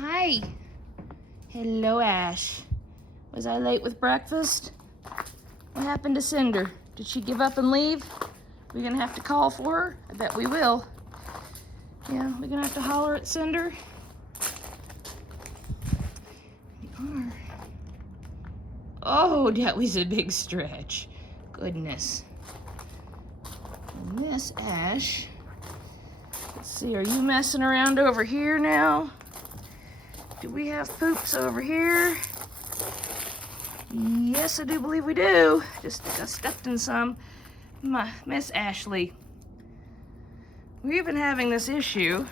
Hi. Hello, Ash. Was I late with breakfast? What happened to Cinder? Did she give up and leave? We gonna have to call for her? I bet we will. Yeah, we're gonna have to holler at Cinder. We are. Oh, that was a big stretch. Goodness. Miss Ash. Let's see, are you messing around over here now? Do we have poops over here? Yes, I do believe we do. Just got stepped in some. Miss Ashley. We've been having this issue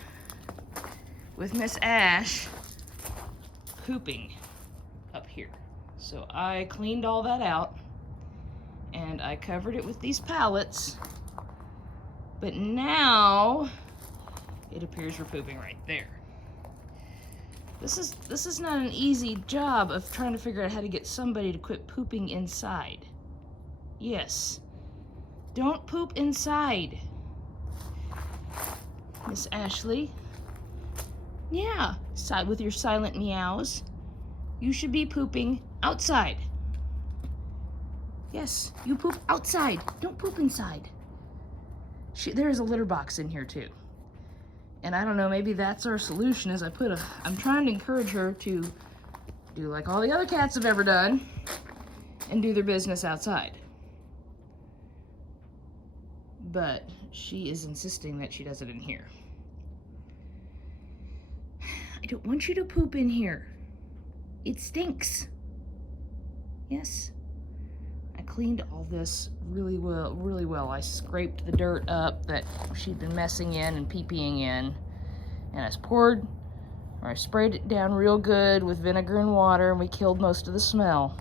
with Miss Ash pooping up here. So I cleaned all that out and I covered it with these pallets. But now it appears we're pooping right there. This is not an easy job of trying to figure out how to get somebody to quit pooping inside. Yes. Don't poop inside. Miss Ashley. Yeah, with your silent meows. You should be pooping outside. Yes, you poop outside. Don't poop inside. There is a litter box in here too. And I don't know, maybe that's our solution is I'm trying to encourage her to do like all the other cats have ever done and do their business outside. But she is insisting that she does it in here. I don't want you to poop in here. It stinks. Yes. I cleaned all this really well. I scraped the dirt up that she'd been messing in and pee-peeing in. And I sprayed it down real good with vinegar and water, and we killed most of the smell.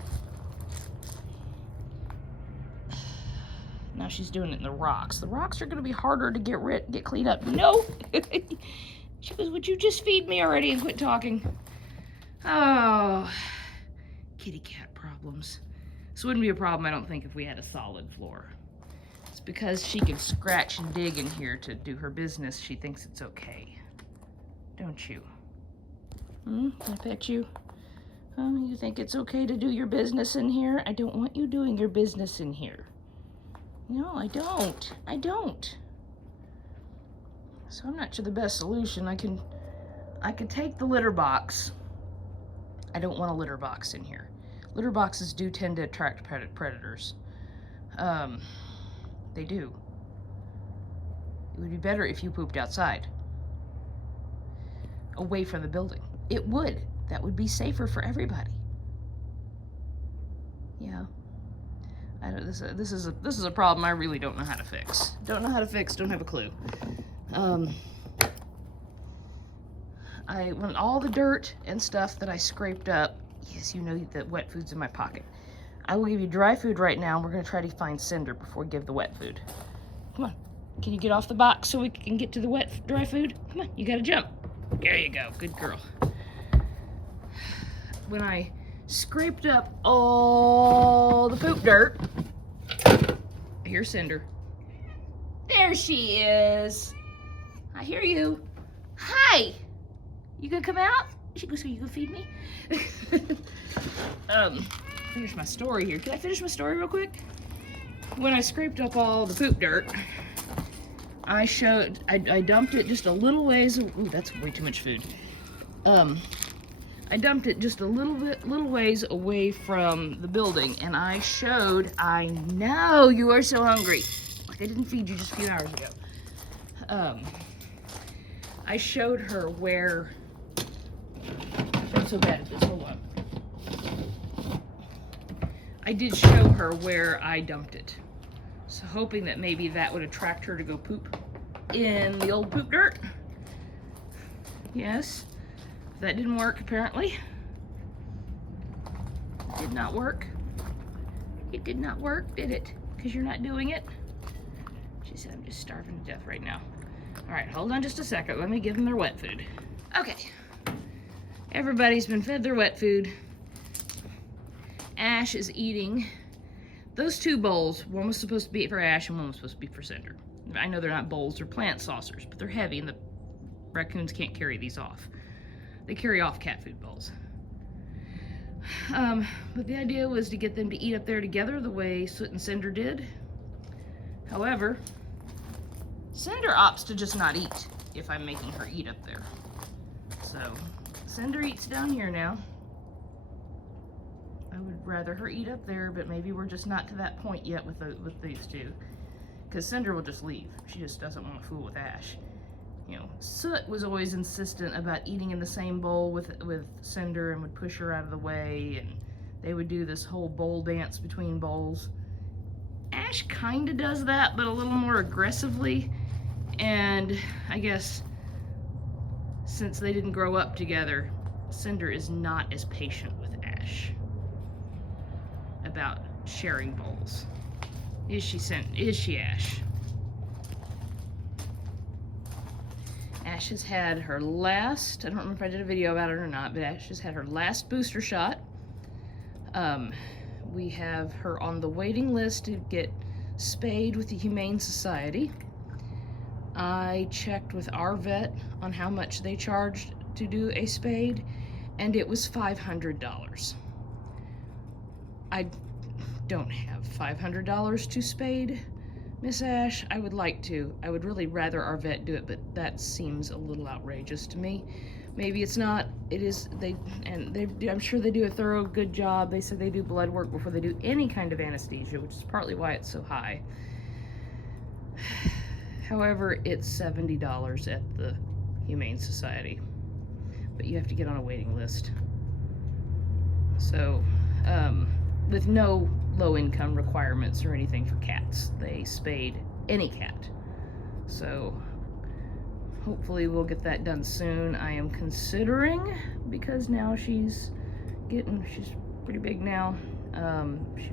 Now she's doing it in the rocks. The rocks are gonna be harder to get cleaned up. No! She goes, would you just feed me already and quit talking? Oh, kitty cat problems. This wouldn't be a problem, I don't think, if we had a solid floor. It's because she can scratch and dig in here to do her business, she thinks it's okay. Don't you? Can I pet you? Oh, you think it's okay to do your business in here? I don't want you doing your business in here. No, I don't. I don't. So I'm not sure the best solution. I could take the litter box. I don't want a litter box in here. Litter boxes do tend to attract predators. They do. It would be better if you pooped outside. Away from the building. It would. That would be safer for everybody. Yeah. This is a problem I really don't know how to fix. Don't know how to fix, don't have a clue. When all the dirt and stuff that I scraped up, yes, you know that wet food's in my pocket. I will give you dry food right now, and we're gonna try to find Cinder before we give the wet food. Come on, can you get off the box so we can get to the dry food? Come on, you gotta jump. There you go, good girl. When I scraped up all the poop dirt, here's Cinder. There she is. I hear you. Hi. You gonna come out? She goes, so you gonna feed me? Finish my story here. Can I finish my story real quick? When I scraped up all the poop dirt, I dumped it just a little ways. Ooh, that's way too much food. I dumped it just a little ways away from the building, and I know you are so hungry. Like I didn't feed you just a few hours ago. I showed her where. I'm so bad at this. Hold on. I did show her where I dumped it. So hoping that maybe that would attract her to go poop in the old poop dirt. Yes. That didn't work, apparently. It did not work. It did not work, did it? Because you're not doing it? She said, I'm just starving to death right now. All right, hold on just a second. Let me give them their wet food. Okay. Everybody's been fed their wet food. Ash is eating those two bowls. One was supposed to be for Ash and one was supposed to be for Cinder. I know they're not bowls, they're plant saucers, but they're heavy and the raccoons can't carry these off. They carry off cat food bowls. But the idea was to get them to eat up there together the way Soot and Cinder did. However, Cinder opts to just not eat if I'm making her eat up there. So Cinder eats down here now. I would rather her eat up there, but maybe we're just not to that point yet with these two. Because Cinder will just leave. She just doesn't want to fool with Ash. You know, Soot was always insistent about eating in the same bowl with Cinder and would push her out of the way, and they would do this whole bowl dance between bowls. Ash kind of does that, but a little more aggressively, and I guess since they didn't grow up together, Cinder is not as patient with Ash about sharing bowls. Is she, Ash? Ash has had her last, I don't remember if I did a video about it or not, but Ash has had her last booster shot. We have her on the waiting list to get spayed with the Humane Society. I checked with our vet on how much they charged to do a spade, and it was $500. I don't have $500 to spade Miss Ash. I would like to. I would really rather our vet do it, but that seems a little outrageous to me. Maybe it's not. It is. I'm sure they do a thorough, good job. They said they do blood work before they do any kind of anesthesia, which is partly why it's so high. However, it's $70 at the Humane Society, but you have to get on a waiting list. So, with no low-income requirements or anything for cats, they spayed any cat. So, hopefully we'll get that done soon. I am considering, because now she's pretty big now.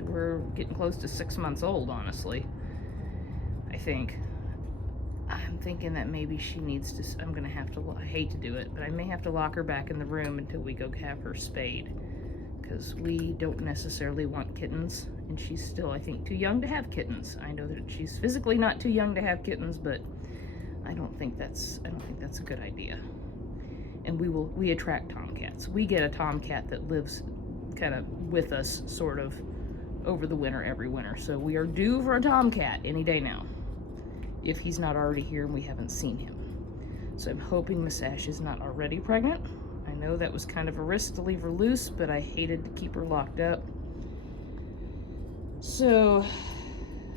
We're getting close to 6 months old, honestly. I think. I'm thinking that maybe she needs to, I'm gonna have to, I hate to do it, but I may have to lock her back in the room until we go have her spayed. Because we don't necessarily want kittens, and she's still, I think, too young to have kittens. I know that she's physically not too young to have kittens, but I don't think that's a good idea. And we attract tomcats. We get a tomcat that lives kind of with us, sort of, over the winter, every winter. So we are due for a tomcat any day now, if he's not already here and we haven't seen him. So I'm hoping Miss Ash is not already pregnant. I know that was kind of a risk to leave her loose, but I hated to keep her locked up. So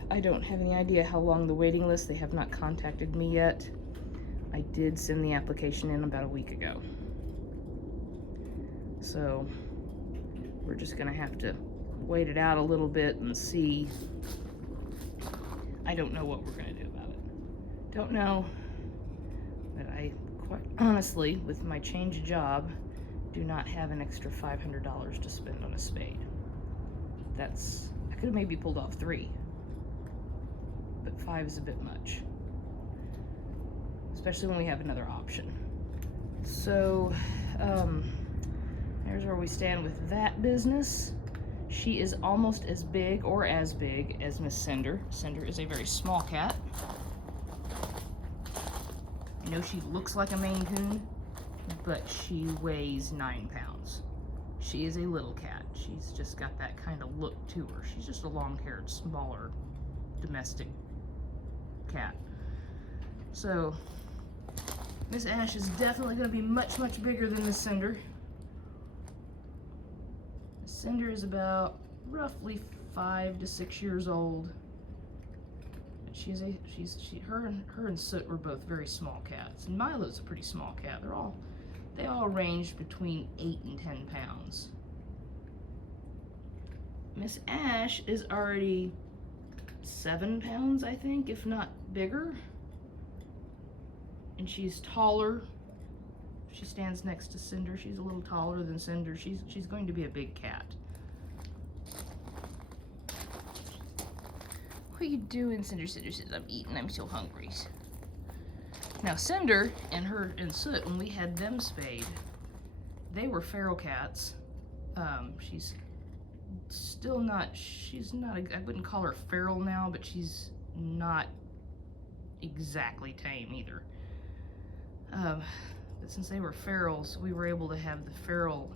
I don't have any idea how long the waiting list. They have not contacted me yet. I did send the application in about a week ago. So we're just gonna have to wait it out a little bit and see. I don't know what we're gonna do about it. Don't know, but I quite honestly, with my change of job, do not have an extra $500 to spend on a spade. I could have maybe pulled off 3, but 5 is a bit much, especially when we have another option. So, there's where we stand with that business. She is almost as big or as big as Miss Cinder. Cinder is a very small cat. I know she looks like a Maine Coon, but she weighs 9 pounds. She is a little cat. She's just got that kind of look to her. She's just a long-haired, smaller, domestic cat. So, Miss Ash is definitely going to be much, much bigger than Miss Cinder. Miss Cinder is about roughly 5 to 6 years old. Her and Soot were both very small cats, and Milo's a pretty small cat. They all range between 8 and 10 pounds. Miss Ash is already 7 pounds, I think, if not bigger. And she's taller. She stands next to Cinder. She's a little taller than Cinder. She's going to be a big cat. What are you doing, Cinder? Cinder says, I'm eating, I'm so hungry. Now, Cinder and Soot, when we had them spayed, they were feral cats. She's not, I wouldn't call her feral now, but she's not exactly tame either. But since they were ferals, we were able to have the feral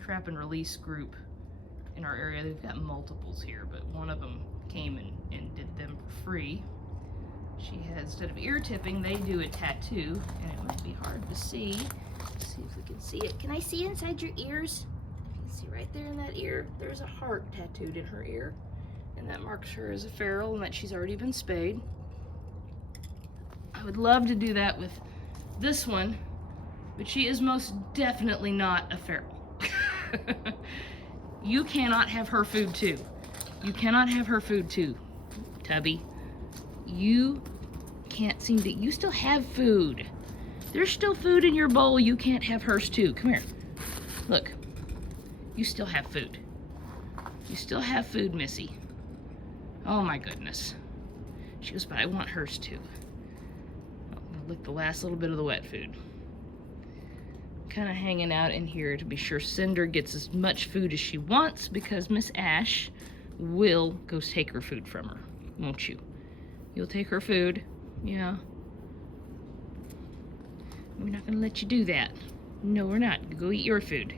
trap and release group in our area. They've got multiples here, but one of them came and did them for free. She has, instead of ear tipping, they do a tattoo, and it might be hard to see. Let's see if we can see it. Can I see inside your ears? You can see right there in that ear, there's a heart tattooed in her ear, and that marks her as a feral and that she's already been spayed. I would love to do that with this one, but she is most definitely not a feral. You cannot have her food too. You cannot have her food too, Tubby. You can't seem to, you still have food. There's still food in your bowl. You can't have hers too. Come here. Look, you still have food. You still have food, Missy. Oh my goodness. She goes, but I want hers too. I'm gonna lick the last little bit of the wet food. Kind of hanging out in here to be sure Cinder gets as much food as she wants, because Miss Ash will go take her food from her, won't you? You'll take her food, yeah. We're not gonna let you do that. No, we're not. Go eat your food.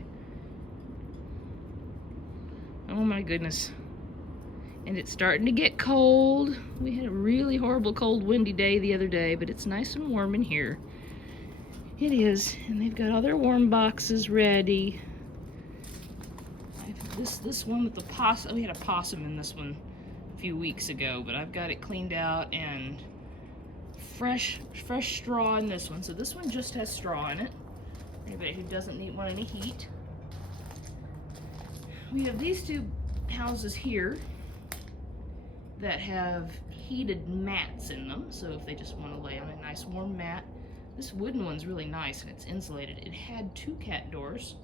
Oh my goodness. And it's starting to get cold. We had a really horrible cold, windy day the other day, but it's nice and warm in here. It is, and they've got all their warm boxes ready. This one with the possum, we had a possum in this one a few weeks ago, but I've got it cleaned out and fresh straw in this one. So this one just has straw in it. Anybody who doesn't want any heat. We have these two houses here that have heated mats in them, so if they just want to lay on a nice warm mat. This wooden one's really nice and it's insulated. It had 2 cat doors.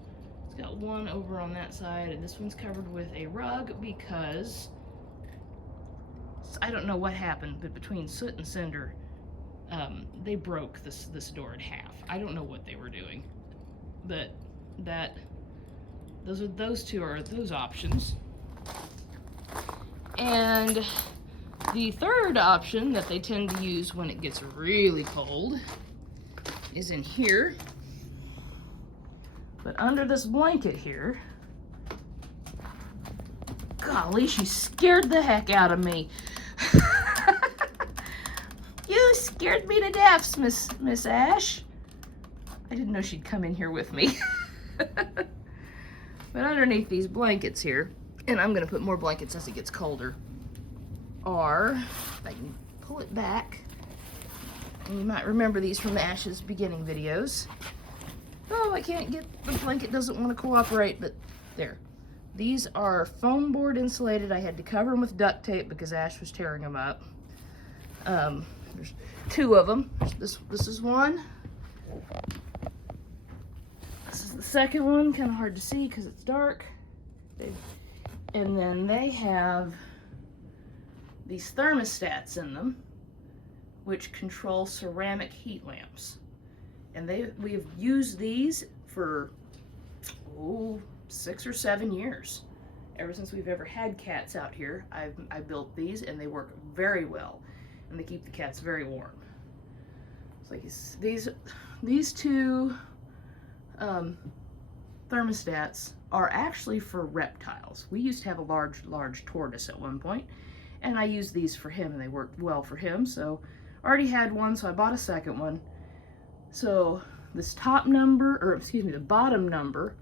It's got one over on that side, and this one's covered with a rug because I don't know what happened, but between Soot and Cinder, they broke this door in half. I don't know what they were doing, but those two are those options. And the third option that they tend to use when it gets really cold is in here, but under this blanket here. Golly, she scared the heck out of me. You scared me to death, Miss Ash. I didn't know she'd come in here with me. But underneath these blankets here, and I'm gonna put more blankets as it gets colder, are, if I can pull it back, and you might remember these from Ash's beginning videos. Oh, I can't get, the blanket doesn't want to cooperate, but there. These are foam board insulated. I had to cover them with duct tape because Ash was tearing them up. There's 2 of them. This is one. This is the second one, kind of hard to see because it's dark. And then they have these thermostats in them, which control ceramic heat lamps. And we have used these for 6 or 7 years. Ever since we've ever had cats out here, I built these, and they work very well, and they keep the cats very warm. It's like these 2 thermostats are actually for reptiles. We used to have a large tortoise at one point, and I used these for him, and they worked well for him. So I already had one, so I bought a second one. So this top number, or excuse me, the bottom number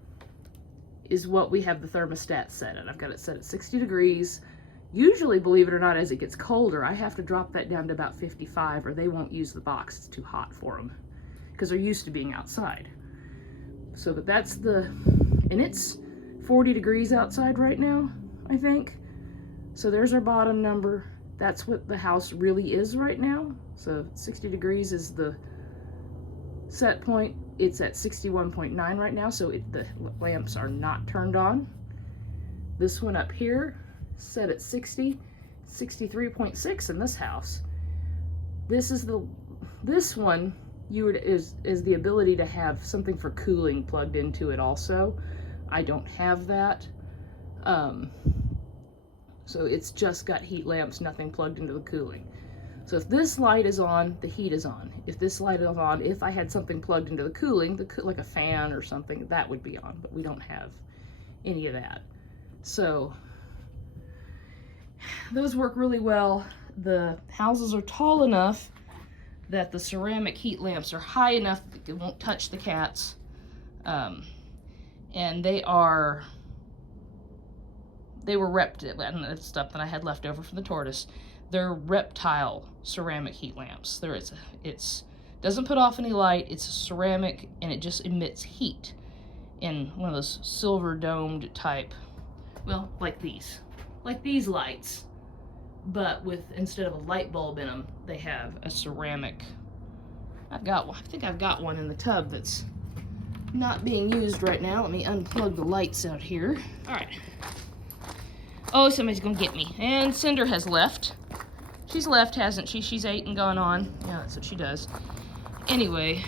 is what we have the thermostat set at. I've got it set at 60 degrees. Usually, believe it or not, as it gets colder, I have to drop that down to about 55, or they won't use the box. It's too hot for them because they're used to being outside. So, but that's and it's 40 degrees outside right now, I think. So there's our bottom number. That's what the house really is right now. So 60 degrees is the set point. It's at 61.9 right now, so the lamps are not turned on. This one up here, set at 60, 63.6 in this house. This one is the ability to have something for cooling plugged into it also. I don't have that. So it's just got heat lamps, nothing plugged into the cooling. So if this light is on, the heat is on. If this light is on, if I had something plugged into the cooling, like a fan or something, that would be on, but we don't have any of that. So those work really well. The houses are tall enough that the ceramic heat lamps are high enough that it won't touch the cats. And they were and the stuff that I had left over from the tortoise. They're reptile ceramic heat lamps. It's doesn't put off any light. It's a ceramic and it just emits heat in one of those silver domed type, well, like these lights, but with, instead of a light bulb in them, they have a ceramic. I think I've got one in the tub that's not being used right now. Let me unplug the lights out here. All right. Oh, somebody's gonna get me. And Cinder has left. She's left, hasn't she? She's ate and gone on. Yeah, that's what she does. Anyway,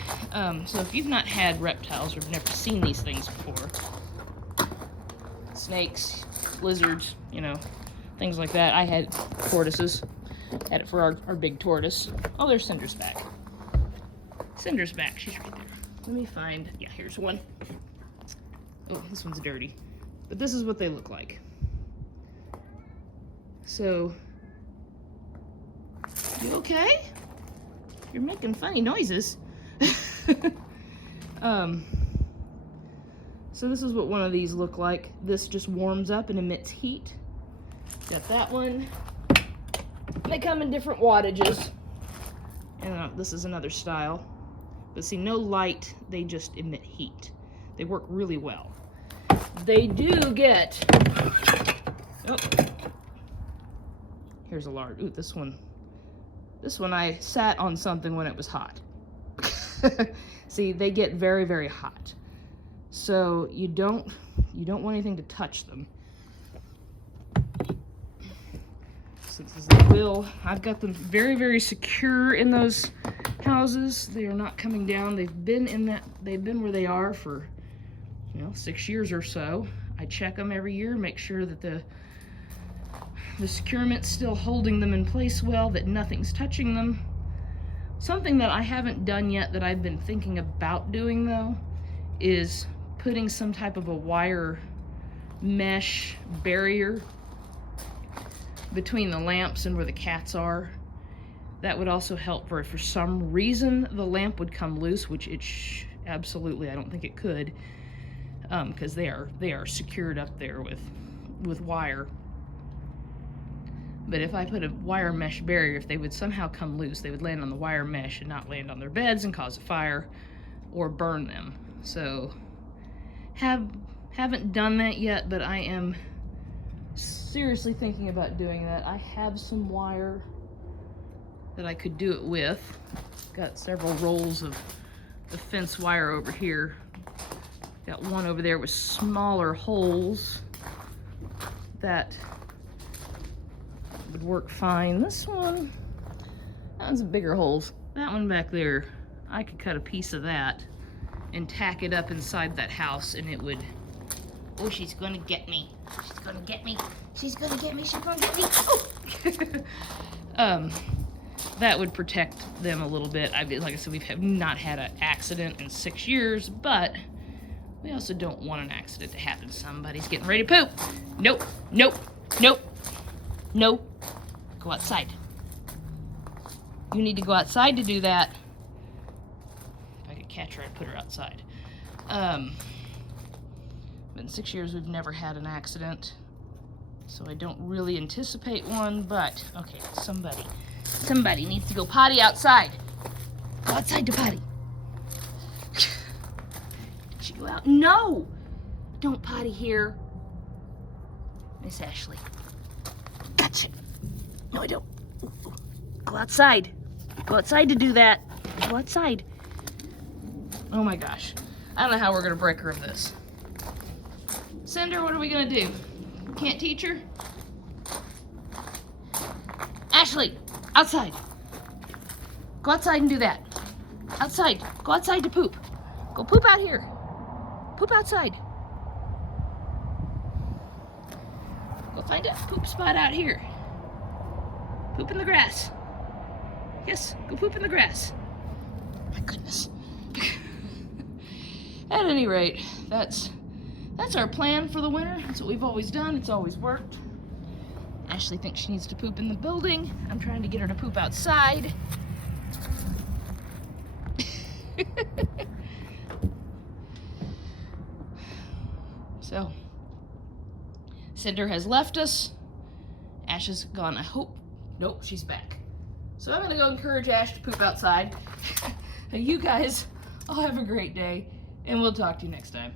so if you've not had reptiles or never seen these things before, snakes, lizards, you know, things like that. I had tortoises. Had it for our big tortoise. Oh, there's Cinder's back. Cinder's back. She's right there. Let me find, yeah, here's one. Oh, this one's dirty. But this is what they look like. So, you okay? You're making funny noises. So this is what one of these look like. This just warms up and emits heat. Got that one. They come in different wattages. And this is another style. But see, no light, they just emit heat. They work really well. They do get, oh, here's a large, ooh, this one I sat on something when it was hot. See, they get very, very hot. So you don't want anything to touch them. So this is the bill. I've got them very, very secure in those houses. They are not coming down. They've been where they are for, 6 years or so. I check them every year, make sure that the securement's still holding them in place well, that nothing's touching them. Something that I haven't done yet that I've been thinking about doing though is putting some type of a wire mesh barrier between the lamps and where the cats are. That would also help for some reason the lamp would come loose, which it absolutely, I don't think it could, because they are secured up there with wire. But if I put a wire mesh barrier, if they would somehow come loose, they would land on the wire mesh and not land on their beds and cause a fire or burn them. So haven't done that yet, but I am seriously thinking about doing that. I have some wire that I could do it with. Got several rolls of the fence wire over here. Got one over there with smaller holes that would work fine. This one, that one's bigger holes. That one back there, I could cut a piece of that and tack it up inside that house and it would, oh, she's gonna get me. She's gonna get me. She's gonna get me. She's gonna get me. Oh! That would protect them a little bit. Like I said, we have not had an accident in 6 years, but we also don't want an accident to happen. Somebody's getting ready to poop. Nope, nope, nope, no. Go outside. You need to go outside to do that. If I could catch her, I'd put her outside. But in 6 years, we've never had an accident, so I don't really anticipate one, but, okay, somebody needs to go potty outside. Go outside to potty. Did she go out? No! Don't potty here. Miss Ashley. Gotcha. No, I don't. Go outside. Go outside to do that. Go outside. Oh my gosh. I don't know how we're gonna break her of this. Cinder, what are we gonna do? Can't teach her? Ashley, outside. Go outside and do that. Outside. Go outside to poop. Go poop out here. Poop outside. Go find a poop spot out here. Poop in the grass. Yes, go poop in the grass. My goodness. At any rate, that's our plan for the winter. That's what we've always done. It's always worked. Ashley thinks she needs to poop in the building. I'm trying to get her to poop outside. So, Cinder has left us. Ash is gone. I hope. Nope, she's back. So I'm gonna go encourage Ash to poop outside. You guys all have a great day, and we'll talk to you next time.